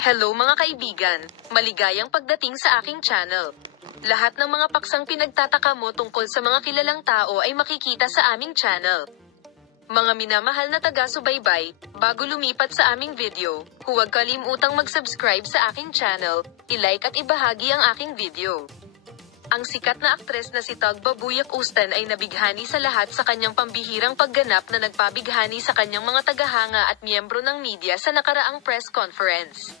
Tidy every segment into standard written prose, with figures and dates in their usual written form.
Hello mga kaibigan, maligayang pagdating sa aking channel. Lahat ng mga paksang pinagtataka mo tungkol sa mga kilalang tao ay makikita sa aming channel. Mga minamahal na taga-subaybay, bago lumipat sa aming video, huwag kalimutang mag-subscribe sa aking channel, i-like at ibahagi ang aking video. Ang sikat na aktres na si Tagba Buyak Ustan ay nabighani sa lahat sa kanyang pambihirang pagganap na nagpabighani sa kanyang mga tagahanga at miyembro ng media sa nakaraang press conference.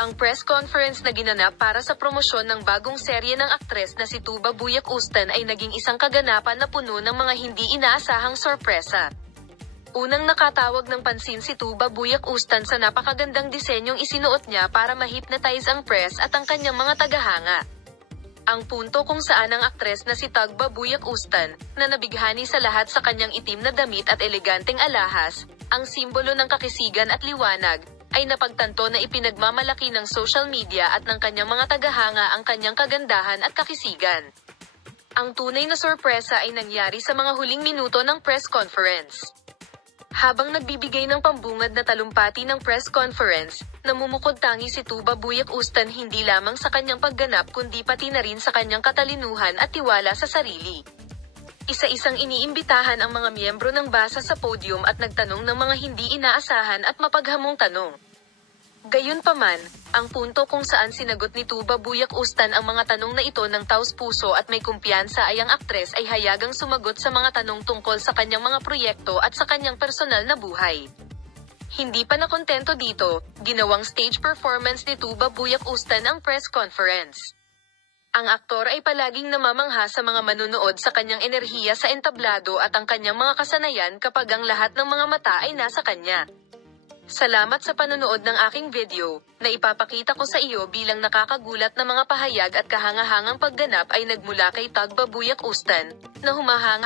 Ang press conference na ginanap para sa promosyon ng bagong serye ng aktres na si Tuba Buyak Ustan ay naging isang kaganapan na puno ng mga hindi inaasahang sorpresa. Unang nakatawag ng pansin si Tuba Buyak Ustan sa napakagandang disenyong isinuot niya para ma-hypnotize ang press at ang kanyang mga tagahanga. Ang punto kung saan ang aktres na si Tagba Buyak Ustan, na nabighani sa lahat sa kanyang itim na damit at eleganteng alahas, ang simbolo ng kakisigan at liwanag, ay napagtanto na ipinagmamalaki ng social media at ng kanyang mga tagahanga ang kanyang kagandahan at kakisigan. Ang tunay na sorpresa ay nangyari sa mga huling minuto ng press conference. Habang nagbibigay ng pambungad na talumpati ng press conference, namumukod tangi si Tuba Buyak Ustan hindi lamang sa kanyang pagganap kundi pati na rin sa kanyang katalinuhan at tiwala sa sarili. Isa-isang iniimbitahan ang mga miyembro ng basa sa podium at nagtanong ng mga hindi inaasahan at mapaghamong tanong. Gayunpaman, ang punto kung saan sinagot ni Tuba Buyak Ustan ang mga tanong na ito ng taos-puso at may kumpiyansa ay ang aktres ay hayagang sumagot sa mga tanong tungkol sa kanyang mga proyekto at sa kanyang personal na buhay. Hindi pa nakontento dito, ginawang stage performance ni Tuba Buyak Ustan ang press conference. Ang aktor ay palaging namamangha sa mga manunood sa kanyang enerhiya sa entablado at ang kanyang mga kasanayan kapag ang lahat ng mga mata ay nasa kanya. Salamat sa panonood ng aking video, na ipapakita ko sa iyo bilang nakakagulat na mga pahayag at kahangahangang pagganap ay nagmula kay Tagba Buyak Ustan, na humahanga